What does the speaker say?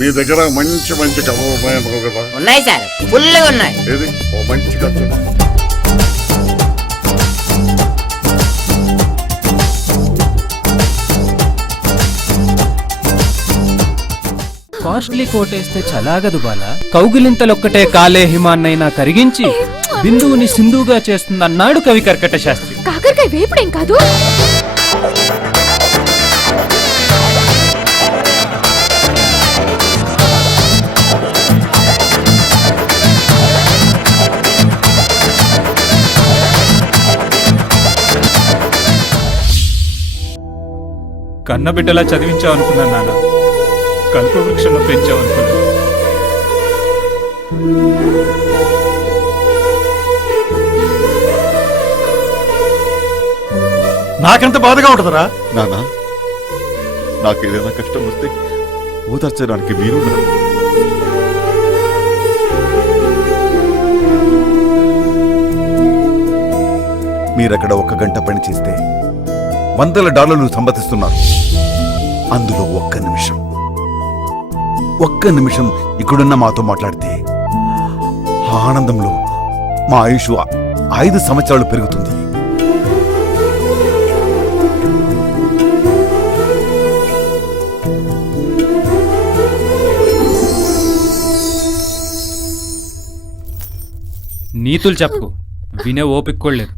నీ దగ్గర మంచి మంచి కథలు ఉన్నాయన్నావు కదా, ఉన్నాయి సార్, ఫుల్గా ఉన్నాయి. ఏది ఓ మంచి కథ చెప్పు. కాస్ట్లీ కోటేస్తే చలాగదు బాల. కౌగిలింతలొక్కటే కాలే హిమాన్నైనా కరిగించి బిందువుని సింధువుగా చేస్తుందన్నాడు కవి కర్కట శాస్త్రి. కాకరకాయ వేపుడేం కాదు. కన్నబిడ్డలా చదివించావనుకున్నాను నాన్న, కల్పవృక్షంలో పెంచావనుకున్నాను. నాకెంత బాధగా ఉంటుందరా నానా, నాకేదైనా కష్టం వస్తే ఓదార్చడానికి మీరు మీరక్కడ 1 గంట పని చేస్తే $100 సంపాదిస్తున్నారు. అందులో ఒక్క నిమిషం ఇక్కడున్న మాతో మాట్లాడితే ఆ ఆనందంలో మా ఆయుష్ 5 సంవత్సరాలు పెరుగుతుంది. నీతులు చెప్పు, వినే ఓపిక కూడా లేదు.